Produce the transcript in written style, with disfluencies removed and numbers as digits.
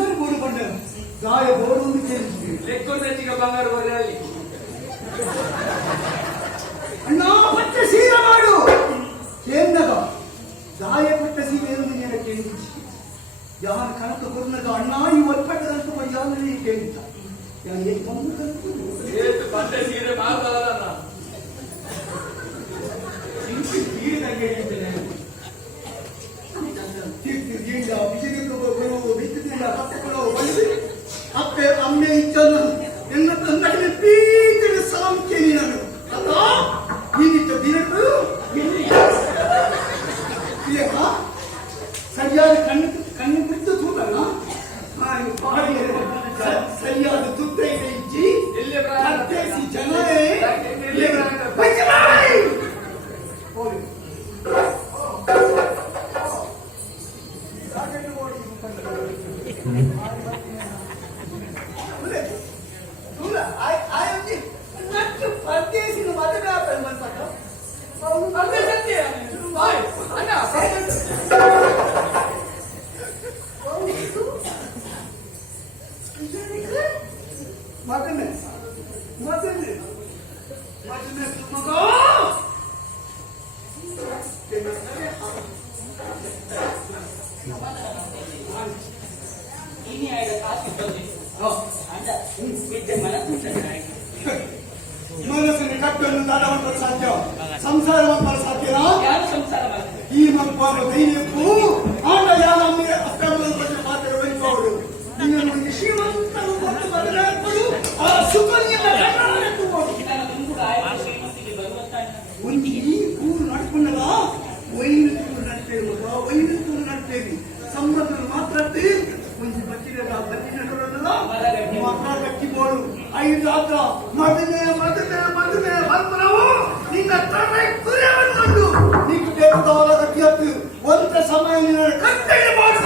ಬಂಗಾರ ಬೋರ್ಡು ಬಂದ ಗಾಯ ಬೋರ್ಡು ಒಂದು ಕೇಳಿದ್ವಿ ಲೆಕ್ಕೊಂದು ಹೆಚ್ಚಿಗೆ ಬಂಗಾರ ಬೋರ್ಡು ಅಲ್ಲಿ ಅಣ್ಣ ಪಟ್ಟ ಸೀರೆ ಮಾಡು ಕೇಂದ್ರದ ಗಾಯ ಪಟ್ಟ ಸೀರೆ ನೀನು ಕೇಳಿದ್ವಿ ಯಾರು ಕನಕ ಕೊರ್ನದ ಅಣ್ಣ ಈ ಒಲ್ಪಟ್ಟದಂತೂ ಯಾರಲ್ಲಿ ಕೇಳಿದ್ದ ಯಾರು ಬಂದು ಕಲಿತು ಏತು ಪಟ್ಟ ಸೀರೆ ಮಾತಾಡಲ್ಲ ತೀರಿದಂಗೆ ಹೇಳಿದ್ದೇನೆ ತೀರ್ತಿರ್ಲಿಲ್ಲ ಬಿಸಿಲಿಗೆ ಬರುವು ಬಿತ್ತಿಲ್ಲ ಪಟ್ಟಗಳು ಬಂದು ಅಪ್ಪೆ ಅಮ್ಮೆ ಇದ್ದನು ಎನ್ನ ತಂದಕ್ಕೆ ಪ್ರೀತಿಯ ಸಾಂಖ್ಯ ನೀನನು ಅಲ್ಲ ನೀನಿದ್ದ ದಿನಗಳು ಸರಿಯಾದ ಕಣ್ಣು ಬಿಟ್ಟು ತೂಗಲ್ಲ ಸರಿಯಾದ ತುತ್ತ ಇದೆ ಇಜ್ಜಿ ಅರ್ಥೈಸಿ ಜನರೇ ಮನಸ್ಸಿನ ಕಟ್ಟನ್ನು ದಾಟವಂತ ಸಾಧ್ಯ ಸಂಸಾರ ಮಾಡ್ಬಾರ ಸಾಧ್ಯನಾ ಈ ಮಕ್ಕಳ ಧೈರ್ಯಕ್ಕೂ ಆಟ ಯಾರ ಮಾತಾಡುವರು ನಿಮಗೆ ಶ್ರೀಮಂತರು ಮತ್ತು ಬದಲಾಯಿಸಲು ಆ ಸುಖನಿಯನ್ನ ಒಂದು ಈ ಊರು ನಡ್ಕೊಂಡಲ್ಲ ವೈನೂರು ನಡ್ತೇವೆ ವೈನೂರು ನಡ್ತೇವೆ ಸಂಬಂಧ ಮಾತಾಡ್ತೇ ಒಂದು ಬಚ್ಚಿರಲ್ಲ ಬಚ್ಚಿನಲ್ಲ ಮಕ್ಕಳ ಕಟ್ಟಿಬೋಳು ಐದು ಆತ ಮದುವೆ ಬರ್ಬರವು ನಿನ್ನ ತಲೆ ಕುರಿಯನ್ನು ನೀನು ಬೇಕಾದ ಗಟ್ಟಿಯತ್ತು ಒಂದು ಸಮಯ ಕರ್ತವ್ಯ ಮಾಡು